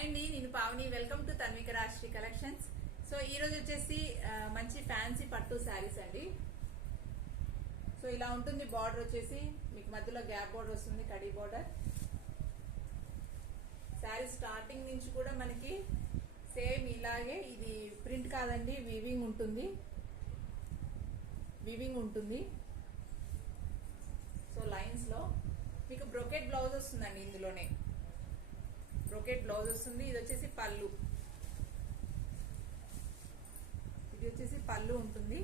Hi అండి, నేను Pavani. Welcome to Tanvika Rashri collections. So ఈ రోజు వచ్చేసి మంచి ఫ్యాన్సీ పట్టు శారీస్ అండి. సో ఇలా ఉంటుంది. బార్డర్ వచ్చేసి మీకు మధ్యలో గ్యాప్ బార్డర్ వస్తుంది, కడీ బార్డర్. శారీ స్టార్టింగ్ నుంచి కూడా మనకి సేమ్ ఇలాగే, ఇది ప్రింట్ కాదండి, వీవింగ్ ఉంటుంది. సో లైన్స్ లో మీకు బ్రోకెట్ బ్లౌజ్ వస్తుందండి. ఇందులోనే బ్రోకెట్ బ్లౌజ్ వస్తుంది. ఇది వచ్చేసి పళ్ళు, ఉంటుంది.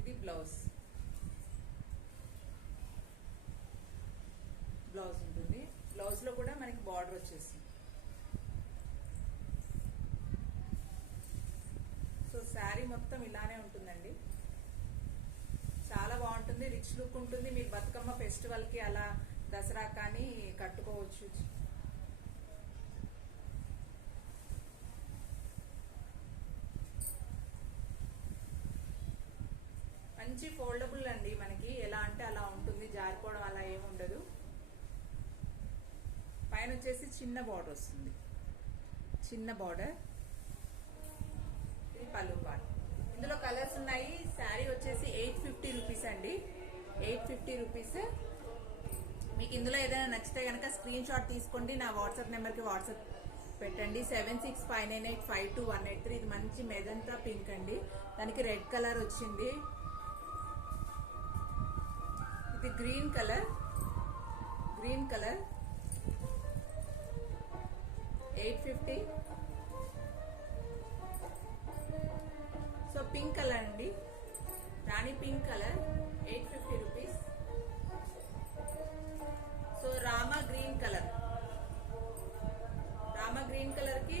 ఇది బ్లౌజ్ ఉంటుంది. బ్లౌజ్ లో కూడా మనకి బార్డర్ వచ్చేసి. సో శారీ మొత్తం ఇలానే ఉంటుందండి. చాలా బాగుంటుంది, రిచ్ లుక్ ఉంటుంది. మీరు బతుకమ్మ ఫెస్టివల్ కి అలా దసరా కానీ కట్టుకోవచ్చు. మంచి ఫోల్డబుల్ అండి. మనకి ఎలా అంటే అలా ఉంటుంది, జారిపోవడం అలా ఏముండదు. పైన వచ్చేసి చిన్న బార్డర్ వస్తుంది, ఇది పళ్ళు పార్ట్. ఇందులో కలర్స్ ఉన్నాయి. శారీ వచ్చేసి 850 రూపీస్ అండి, 850 రూపీస్. మీకు ఇందులో ఏదైనా నచ్చితే కనుక స్క్రీన్ షాట్ తీసుకోండి. నా వాట్సాప్ నెంబర్కి వాట్సాప్ పెట్టండి, 7659852183. ఇది మంచి మెజంతా పింక్ అండి, దానికి రెడ్ కలర్ వచ్చింది. ఇది green colour 850. So pink colour అండి, rani pink colour, 850 rupees. So rama green colour కి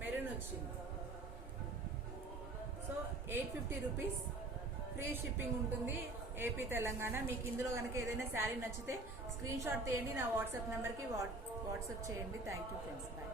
మెరూన్ వచ్చింది. So 850 rupees. ఫ్రీ షిప్పింగ్ ఉంటుంది, ఏపీ తెలంగాణ. మీకు ఇందులో కనుక ఏదైనా శారీ నచ్చితే స్క్రీన్ షాట్ తీయండి, నా వాట్సాప్ నెంబర్కి వాట్సాప్ చేయండి. Thank you friends, bye.